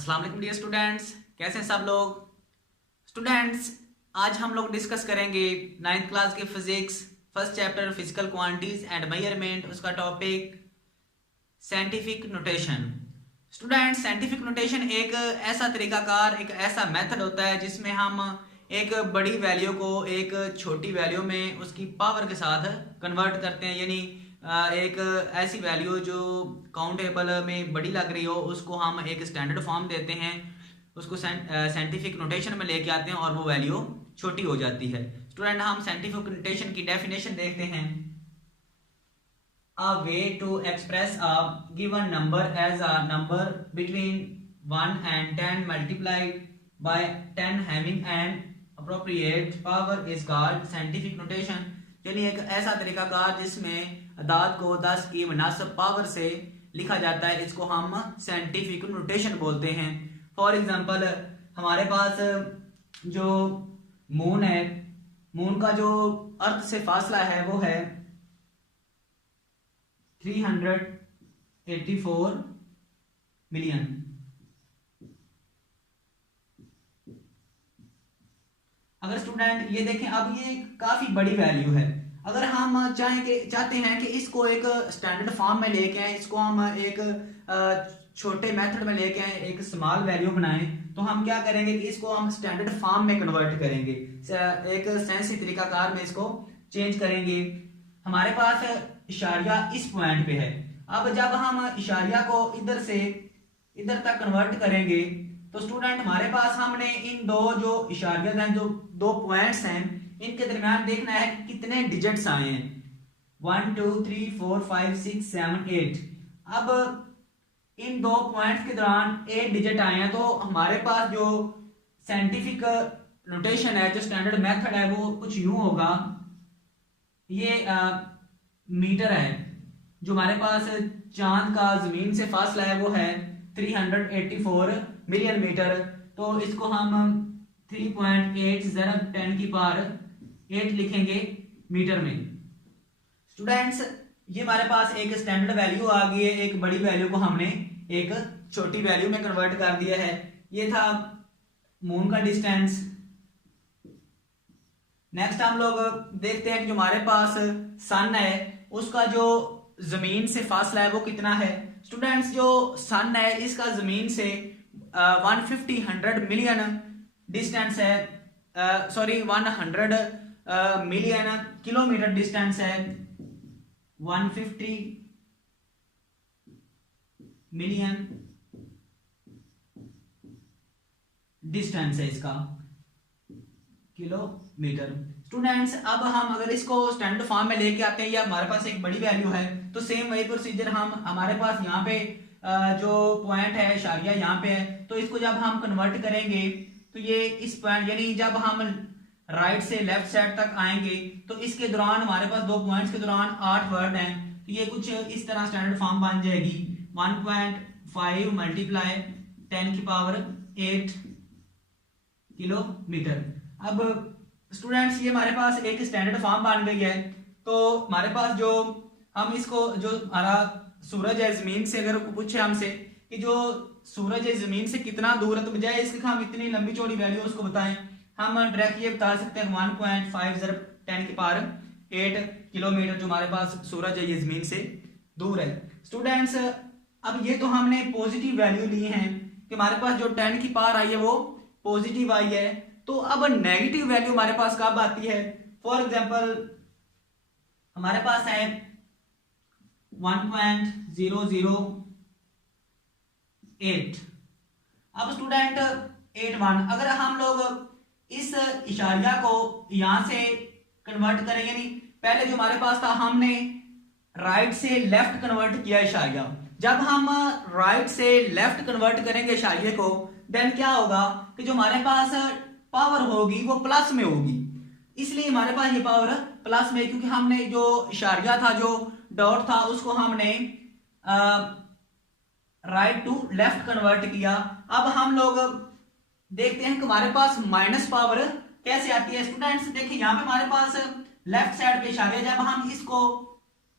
अस्सलाम वालेकुम dear students, कैसे हैं सब लोग। स्टूडेंट्स, आज हम लोग डिस्कस करेंगे 9th क्लास के physics first chapter physical quantities and measurement. उसका topic scientific notation. Students, scientific notation एक ऐसा तरीकाकार, एक ऐसा मेथड होता है जिसमें हम एक बड़ी वैल्यू को एक छोटी वैल्यू में उसकी पावर के साथ कन्वर्ट करते हैं। यानी एक ऐसी वैल्यू जो काउंटेबल में बड़ी लग रही हो उसको हम एक स्टैंडर्ड फॉर्म देते हैं, उसको साइंटिफिक नोटेशन में लेके आते हैं और वो वैल्यू छोटी हो जाती है। स्टूडेंट, हम साइंटिफिक नोटेशन की डेफिनेशन देखते हैं। A way to express a given number as a number between 1 and 10 multiplied by 10 having an appropriate power is called scientific notation। यानी एक ऐसा तरीकाकार जिसमें अदाद को 10 की मुनासिब पावर से लिखा जाता है, इसको हम साइंटिफिक नोटेशन बोलते हैं। फॉर एग्जांपल, हमारे पास जो मून है, मून का जो अर्थ से फासला है वो है 384 मिलियन। अगर स्टूडेंट ये देखें, अब ये काफी बड़ी वैल्यू है। अगर हम चाहते हैं कि इसको एक स्टैंडर्ड फॉर्म में लेके आए, इसको हम एक छोटे मेथड में लेके आए, एक स्मॉल वैल्यू बनाएं, तो हम क्या करेंगे कि इसको हम स्टैंडर्ड फॉर्म में कन्वर्ट करेंगे, एक सेंसी तरीकाकार में इसको चेंज करेंगे। हमारे पास इशारिया इस पॉइंट पे है। अब जब हम इशारिया को इधर से इधर तक कन्वर्ट करेंगे तो स्टूडेंट हमारे पास हमने इन दो जो इशारिया हैं, जो दो पॉइंट्स हैं, इनके दरमियान देखना है कि कितने डिजिट्स आए हैं। 1 2 3 4 5 6 7 8। अब इन दो पॉइंट्स के दौरान 8 डिजिट आए हैं, तो हमारे पास जो साइंटिफिक नोटेशन है, जो स्टैंडर्ड मेथड है, वो कुछ यूं होगा। ये मीटर है, जो हमारे पास चांद का जमीन से फासला है वो है 384 मिलियन मीटर। तो इसको हम 3.8 ज़रब 10 की पावर 8 लिखेंगे मीटर में। स्टूडेंट्स, ये हमारे पास एक स्टैंडर्ड वैल्यू आ गई है। एक बड़ी वैल्यू को हमने एक छोटी वैल्यू में कन्वर्ट कर दिया है। ये था मून का डिस्टेंस। नेक्स्ट हम लोग देखते हैं कि जो हमारे पास सन है, उसका जो जमीन से फासला है वो कितना है। स्टूडेंट्स, जो सन है इसका जमीन से 100 मिलियन डिस्टेंस है, सॉरी 100 मिलियन किलोमीटर डिस्टेंस है। 150 मिलियन डिस्टेंस है इसका, किलोमीटर। स्टूडेंट्स, अब हम अगर इसको स्टैंडर्ड फॉर्म में लेके आते हैं या हमारे पास एक बड़ी वैल्यू है, तो सेम वही प्रोसीजर हम हमारे पास यहाँ पे जो पॉइंट है इशारिया यहाँ पे है, तो इसको जब हम कन्वर्ट करेंगे तो ये इस पॉइंट, यानी जब हम राइट से लेफ्ट साइड तक आएंगे तो इसके दौरान हमारे पास दो पॉइंट्स के दौरान 8 वर्ड हैं, तो ये कुछ इस तरह स्टैंडर्ड फॉर्म बन जाएगी। 1.5 मल्टीप्लाई 10 की पावर 8 किलोमीटर। अब स्टूडेंट्स, ये हमारे पास एक स्टैंडर्ड फॉर्म बन गई है। तो हमारे पास जो हम इसको, जो हमारा सूरज है जमीन से, अगर पूछे हमसे कि जो सूरज है जमीन से कितना दूर है, तो बजाय इसके हम इतनी लंबी चौड़ी वैल्यू उसको बताएं, हम डायरेक्ट ये बता सकते हैं 1.5 ज़रब 10 की पावर 8 किलोमीटर जो हमारे पास सूरज है ये जमीन से दूर है। स्टूडेंट्स, अब ये तो हमने पॉजिटिव वैल्यू ली है कि हमारे पास जो 10 की पावर आई है वो पॉजिटिव आई है। तो अब नेगेटिव वैल्यू हमारे पास कब आती है? फॉर एग्जांपल, हमारे पास है 1.008। अब स्टूडेंट 81, अगर हम लोग इस इशारिया को यहां से कन्वर्ट करें, यानी पहले जो हमारे पास था हमने राइट से लेफ्ट कन्वर्ट किया इशारिया, जब हम राइट से लेफ्ट कन्वर्ट करेंगे इशारिये को, देन क्या होगा कि जो हमारे पास पावर होगी वो प्लस में होगी। इसलिए हमारे पास ये पावर प्लस में, क्योंकि हमने जो इशारिया था, जो डॉट था, उसको हमने राइट टू लेफ्ट कन्वर्ट किया। अब हम लोग देखते हैं कि हमारे पास माइनस पावर कैसे आती है। स्टूडेंट्स, देखिए यहाँ पे हमारे पास लेफ्ट साइड पे इशारे, जब हम इसको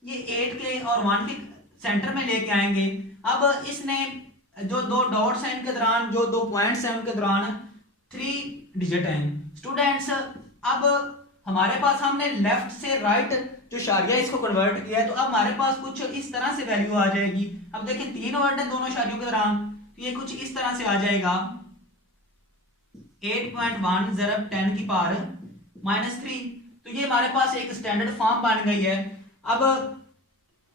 ये 8 के और 1 के सेंटर में लेके आएंगे, अब इसने जो दो डॉट्स हैं इनके दौरान, जो दो पॉइंट्स हैं उनके दौरान 3 डिजिट हैं। स्टूडेंट्स अब हमारे पास हमने लेफ्ट से राइट जो शारिया इसको कन्वर्ट किया है, तो अब हमारे पास कुछ इस तरह से वैल्यू आ जाएगी। अब देखिए 3 वर्ड है दोनों शारियों के दौरान, तो ये कुछ इस तरह से आ जाएगा 8.1 ज़रब 10 की पावर -3। तो ये हमारे पास एक स्टैंडर्ड फॉर्म बन गई है। अब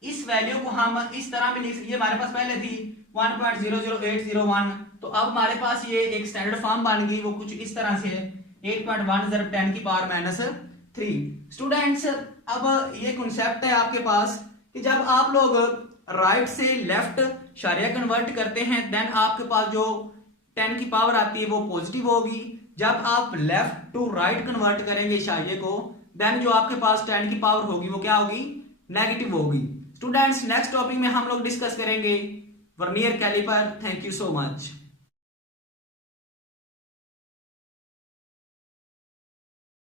इस वैल्यू को हम इस तरह में लिख, ये हमारे पास पहले थी 1.00801, तो अब हमारे पास ये एक स्टैंडर्ड फॉर्म बन गई, वो कुछ इस तरह से है 8.1 ज़रब 10 की पावर -3। स्टूडेंट्स अब ये कॉन्सेप्ट है आपके पास कि जब आप लोग राइट से लेफ्ट शारिया कन्वर्ट करते हैं, देन आपके पास जो 10 की पावर आती है वो पॉजिटिव होगी। जब आप लेफ्ट टू राइट कन्वर्ट करेंगे शारिये को, देन जो आपके पास 10 की पावर होगी वो क्या होगी, नेगेटिव होगी। स्टूडेंट्स नेक्स्ट टॉपिक में हम लोग डिस्कस करेंगे vernier caliper. Thank you so much.